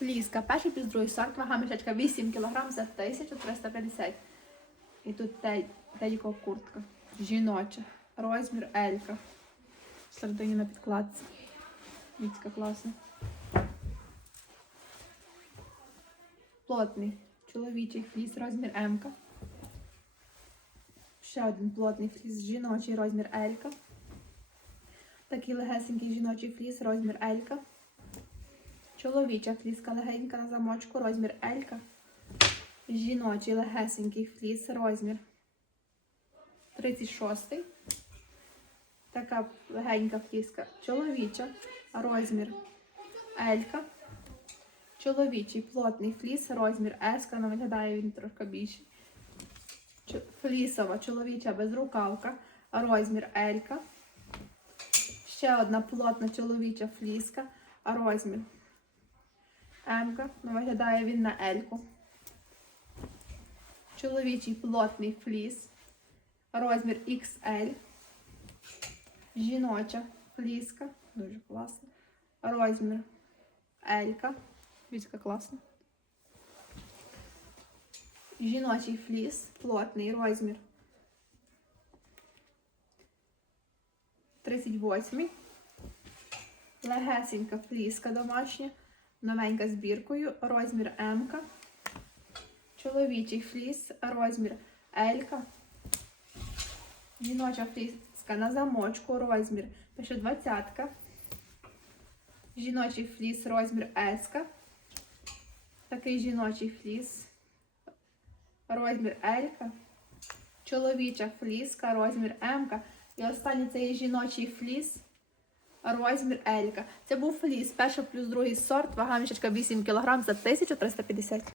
Фліска, перший плюс другий сорт, вага мішечка 8 кг за 1350. І тут те- тедіко куртка. Жіноча. Розмір Елька. Середині на підкладці. Міцька класна. Плотний. Чоловічий фліс, розмір М. Ще один плотний фліс, жіночий розмір Елька. Такий легесенький жіночий фліс, розмір Елька. Чоловіча фліска легенька на замочку, розмір Елька. Жіночий легесенький фліс, розмір 36. Така легенька фліска. Чоловіча, розмір Елька. Чоловічий плотний фліс, розмір С, але виглядає він трохи більший. Флісова чоловіча безрукавка, розмір Елька. Ще одна плотна чоловіча фліска, розмір М. Ну, виглядає він на Ельку. Чоловічий плотний фліс, розмір XL. Жіноча фліска, дуже класно. Розмір Елька. Віцька класно. Жіночий фліс, плотний розмір 38. Легесенька фліска домашня, новенька збіркою, розмір М. -ка. Чоловічий фліс, розмір L. Жіноча фліска на замочку, розмір пише 20. -ка. Жіночий фліс, розмір S. Такий жіночий фліс, розмір L. Чоловіча фліска, розмір М. І останній це є жіночий фліс, розмір Елька. Це був фліс, перший плюс другий сорт, вага мішечка 8 кг за 1350.